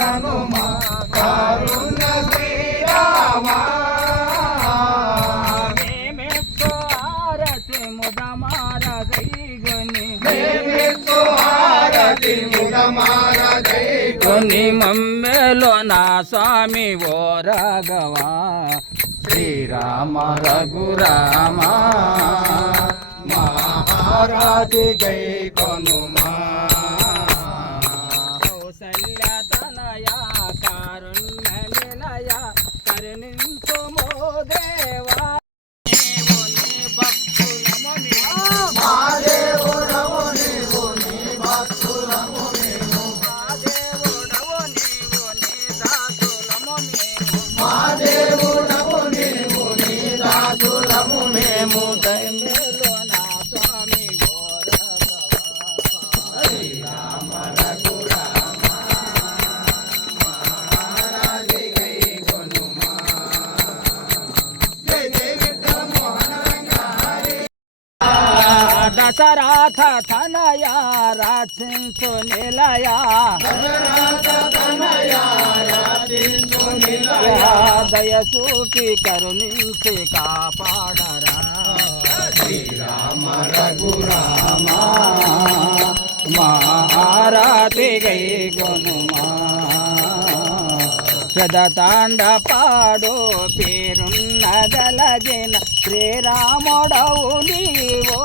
హనుమ కారుణ శ్రీరామ మేమెత్తు ఆరతి ముదమార గైగొని ఆరతి ముదమార గైగొని మమ్మెలో నా స్వామి ఓ రాఘవా శ్రీరామ రఘురామ మహారాజి గై కొనుమా కౌసల్య తనయ కారుణ్య నిలయ కరుణించుమో దేవా మా దేవుడవు నీవు నీ భక్తులము మేము మా దేవుడవు నీవు నీ దాసులము మేము దైవేలో నా స్వామి ఓ శ్రీరామ రఘురామ మహారాజి గై కొనుమా జై జై విఠల మోహన రంగారి దశరథ తనయ రాచించు నిలయ దయసూపి కరుణించి కాపాడరా శ్రీరామ రఘురామ మహారాతి గై గొనుమా పెదతాండ పాడు పేరున్న గలగిన శ్రీరాముడవు నీవో